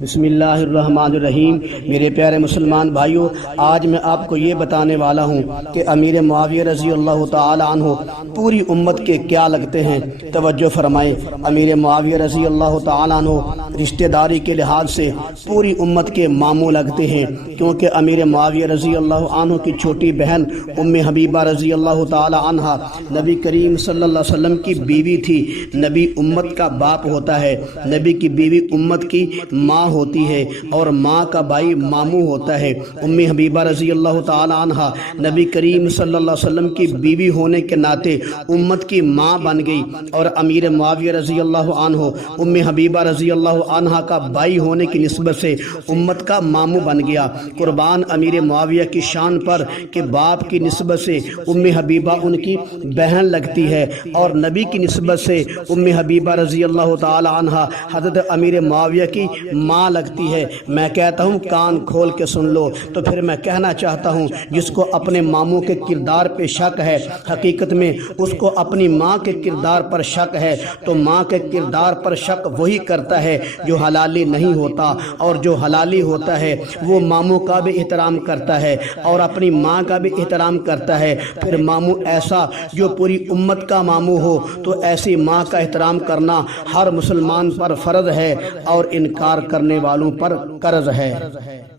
بسم اللہ الرحمن الرحیم۔ میرے پیارے مسلمان بھائیوں، آج میں آپ کو یہ بتانے والا ہوں کہ امیر معاویہ رضی اللہ تعالی عنہ پوری امت کے کیا لگتے ہیں۔ توجہ فرمائیں، امیر معاویہ رضی اللہ تعالی عنہ رشتہ داری کے لحاظ سے پوری امت کے ماموں لگتے ہیں، کیونکہ امیر معاویہ رضی اللہ عنہ کی چھوٹی بہن ام حبیبہ رضی اللہ تعالی عنہ نبی کریم صلی اللہ علیہ وسلم کی بیوی تھی۔ نبی امت کا باپ ہوتا ہے، نبی کی بیوی امت کی ماں ہوتی ہے، اور ماں کا بھائی ماموں ہوتا ہے۔ ام حبیبہ رضی اللہ تعالی عنہ نبی کریم صلی اللہ علیہ وسلم کی بیوی ہونے کے ناطے امت کی ماں بن گئی، اور امیر معاویہ رضی اللہ عنہ ام حبیبہ رضی اللہ عنہ کا بھائی ہونے کی نسبت سے امت کا ماموں بن گیا۔ قربان امیر معاویہ کی شان پر کہ باپ کی نسبت سے ام حبیبہ ان کی بہن لگتی ہے، اور نبی کی نسبت سے ام حبیبہ رضی اللہ تعالی عنہ حضرت امیر معاویہ کی ماں لگتی ہے۔ میں کہتا ہوں کان کھول کے سن لو، تو پھر میں کہنا چاہتا ہوں جس کو اپنے ماموں کے کردار پہ شک ہے، حقیقت میں اس کو اپنی ماں کے کردار پر شک ہے۔ تو ماں کے کردار پر شک وہی کرتا ہے جو حلالی نہیں ہوتا، اور جو حلالی ہوتا ہے وہ ماموں کا بھی احترام کرتا ہے اور اپنی ماں کا بھی احترام کرتا ہے۔ پھر ماموں ایسا جو پوری امت کا ماموں ہو، تو ایسی ماں کا احترام کرنا ہر مسلمان پر فرض ہے، اور انکار کرنے والوں پر قرض ہے۔